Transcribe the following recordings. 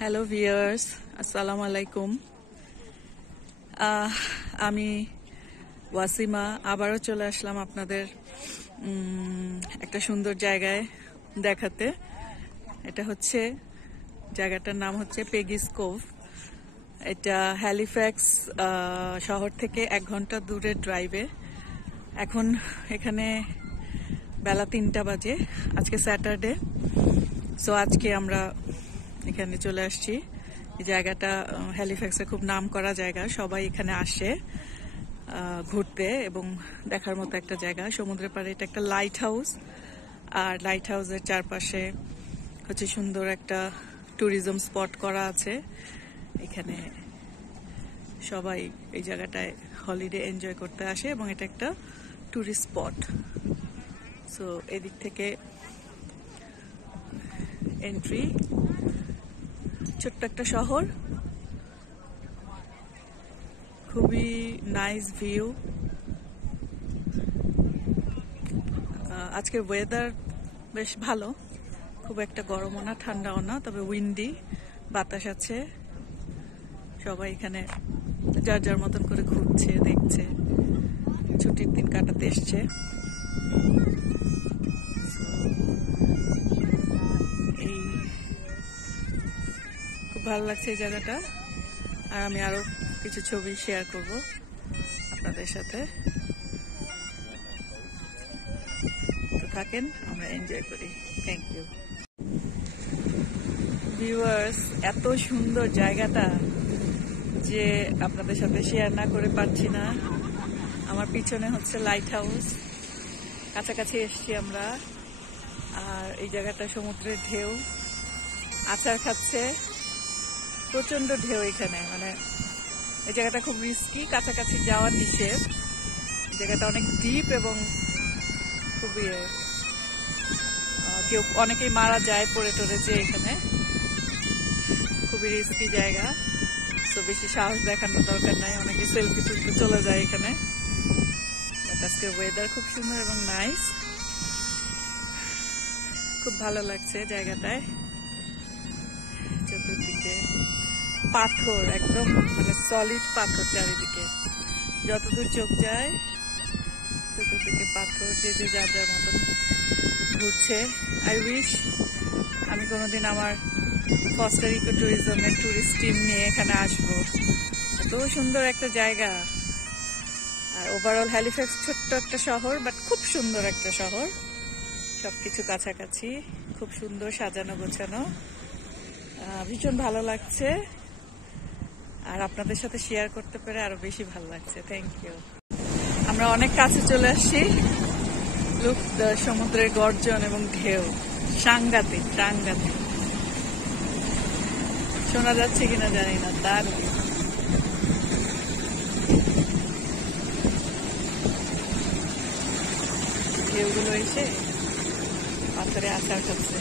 Hello viewers, আসসালামু আলাইকুম। আমি ওয়াসিমা আবারও চলে আসলাম আপনাদের একটা সুন্দর জায়গায় দেখাতে। এটা হচ্ছে জায়গাটার নাম হচ্ছে পেগিস কোভ। এটা হ্যালিফ্যাক্স শহর থেকে 1 ঘন্টা দূরের ড্রাইভে। এখন এখানে বেলা 3টা বাজে, আজকে স্যাটারডে। সো আজকে আমরা এখানে চলে আসছি। এই জায়গাটা হ্যালিফ্যাক্সে খুব নাম করা জায়গা, সবাই এখানে আসে ঘুরতে এবং দেখার মতো একটা জায়গা। সমুদ্রের পাড়ে এটা একটা লাইট হাউস, আর লাইট হাউসের চারপাশে হচ্ছে সুন্দর একটা ট্যুরিজম স্পট করা আছে। এখানে সবাই এই জায়গাটায় হলিডে এনজয় করতে আসে এবং এটা একটা ট্যুরিস্ট স্পট। সো এদিক থেকে এন্ট্রি। ছোট্ট একটা শহর, খুবই নাইস ভিউ। আজকের ওয়েদার বেশ ভালো, খুব একটা গরমও না ঠান্ডাও না, তবে উইন্ডি, বাতাস আছে। সবাই এখানে যার যার মতন করে ঘুরছে, দেখছে, ছুটির দিন কাটাতে এসছে। এই খুব ভালো লাগছে এই জায়গাটা, আর আমি আরো কিছু ছবি শেয়ার করব আপনাদের সাথে। তো থাকেন, আমরা এনজয় করি। Thank you viewers. এত সুন্দর জায়গাটা যে আপনাদের সাথে শেয়ার না করে পারছি না। আমার পিছনে হচ্ছে লাইট হাউস, কাছাকাছি এসছি আমরা। আর এই জায়গাটা সমুদ্রের ঢেউ, আচার খাচ্ছে, প্রচন্ড ঢেউ এখানে। মানে এই জায়গাটা খুব রিস্কি, কাছাকাছি যাওয়া নিষেধ। জায়গাটা অনেক ডিপ এবং খুবই অনেকেই মারা যায় পড়ে টরে যে এখানে। খুবই রিস্কি জায়গা, তো বেশি সাহস দেখানোর দরকার নাই, অনেকে সেলফি তুলতে চলে যায় এখানে। আজকের ওয়েদার খুব সুন্দর এবং নাইস, খুব ভালো লাগছে জায়গাটায়। চতুর্দিকে পাথর, একদম মানে সলিড পাথর চারিদিকে, যতদূর চোখ যায় চতুর্দিকে পাথর। যে যে যার যার মতন ঘুরছে। আই উইশ আমি কোনোদিন আমার ফস্টার ইকো ট্যুরিজমের ট্যুরিস্ট টিম নিয়ে এখানে আসবো। এত সুন্দর একটা জায়গা। আর ওভারঅল হ্যালিফ্যাক্স ছোট্ট একটা শহর, বাট খুব সুন্দর একটা শহর, সবকিছু কাছাকাছি, খুব সুন্দর সাজানো গোছানো। ভীষণ ভালো লাগছে, আর আপনাদের সাথে শেয়ার করতে পেরে আরো বেশি ভালো লাগছে। Thank you. আমরা অনেক কাছে চলে আসছি। লুক, সমুদ্রের গর্জন এবং ঢেউ সাংঘাতিক সাংঘাতিক। শোনা যাচ্ছে কিনা জানি না, তার ঢেউগুলো এসে পাথরে আছাড় খাচ্ছে।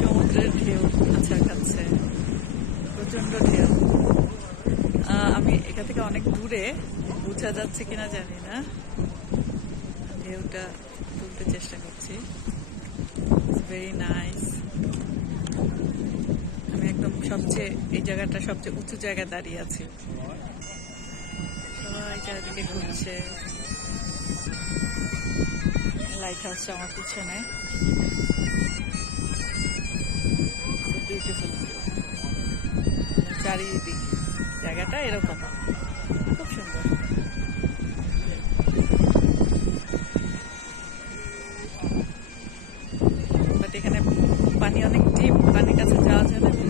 সমুদ্রের ঢেউ আছাড় খাচ্ছে, প্রচন্ড ঢেউ। আমি এখান থেকে অনেক দূরে, বোঝা যাচ্ছে কিনা জানি না, ঢেউটা তুলতে চেষ্টা করছি। Very nice. আমি একদম এই জায়গাটা সবচেয়ে উঁচু জায়গায় দাঁড়িয়ে আছি। সবাই চারিদিকে ঘুরছে। লাইট হাউসটা আমার পিছনে। বিউটিফুল চারিদিক, জায়গাটা এরকম খুব সুন্দর। বাট এখানে পানি অনেক ডিপ, পানির কাছে যাওয়া যায় না।